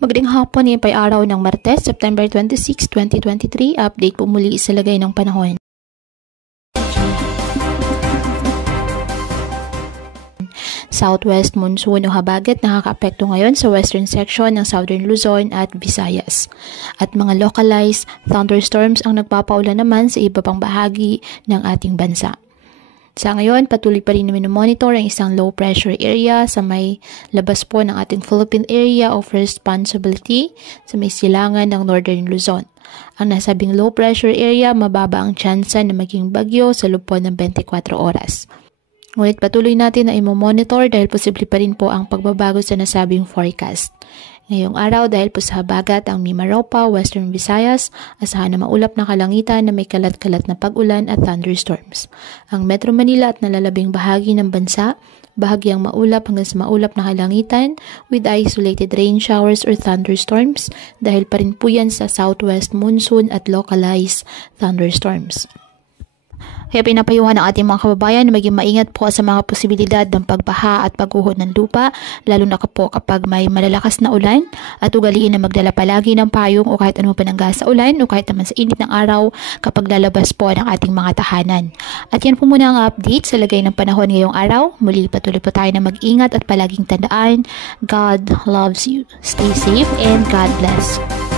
Magandang hapon, ngayon pa'y araw ng Martes, September 26, 2023. Update po muli sa lagay ng panahon. Southwest monsoon o habagat nakakaapekto ngayon sa western section ng Southern Luzon at Visayas. At mga localized thunderstorms ang nagpapaulan naman sa iba pang bahagi ng ating bansa. Sa ngayon, patuloy pa rin namin monitor ang isang low pressure area sa may labas po ng ating Philippine Area of Responsibility sa may silangan ng Northern Luzon. Ang nasabing low pressure area, mababa ang tsansa na maging bagyo sa loob ng 24 oras. Ngunit patuloy natin na i-monitor dahil posible pa rin po ang pagbabago sa nasabing forecast. Ngayong araw dahil po sa habagat ang Mimaropa, Western Visayas, asahan na maulap na kalangitan na may kalat-kalat na pag-ulan at thunderstorms. Ang Metro Manila at nalalabing bahagi ng bansa, bahagyang maulap hanggang sa maulap na kalangitan with isolated rain showers or thunderstorms dahil pa rin po yan sa southwest monsoon at localized thunderstorms. Kaya pinapayuhan ng ating mga kababayan na maging maingat po sa mga posibilidad ng pagbaha at pagguho ng lupa, lalo na po kapag may malalakas na ulan, at ugaliin na magdala palagi ng payong o kahit anong panangga sa ulan o kahit naman sa init ng araw kapag lalabas po ng ating mga tahanan. At yan po muna ang update sa lagay ng panahon ngayong araw. Muli patuloy po tayo na mag-ingat at palaging tandaan, God loves you. Stay safe and God bless.